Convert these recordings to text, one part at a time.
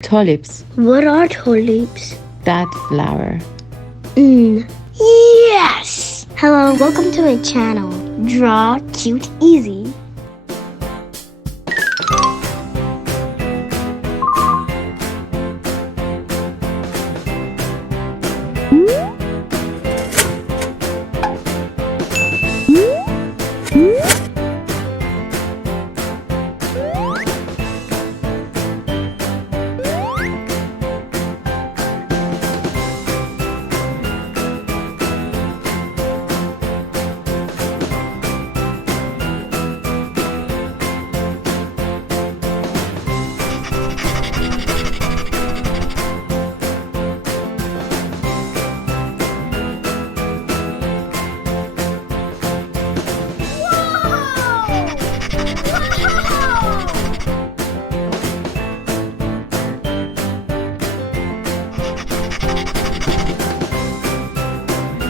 Tulips, What are tulips? that flower. Yes! Hello, welcome to my channel. Draw Cute Easy.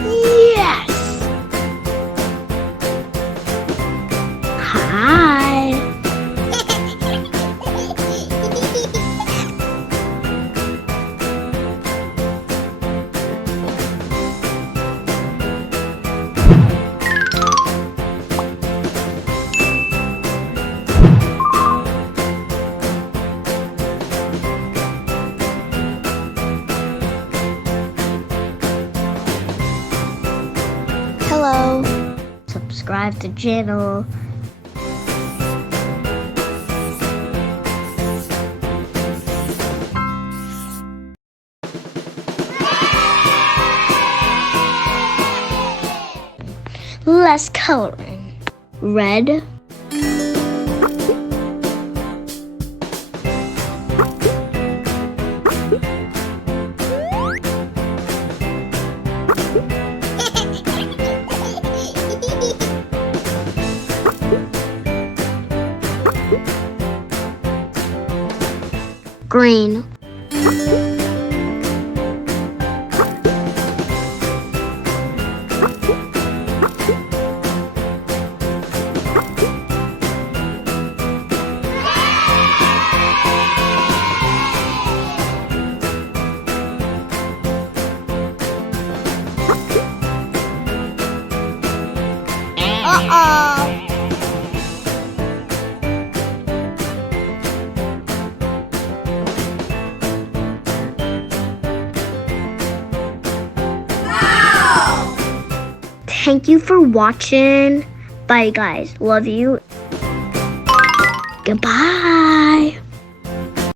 Yes! Hi! Hello. Subscribe to channel. Less coloring. Red. Green. Uh-oh. Thank you for watching. Bye, guys. Love you. Goodbye.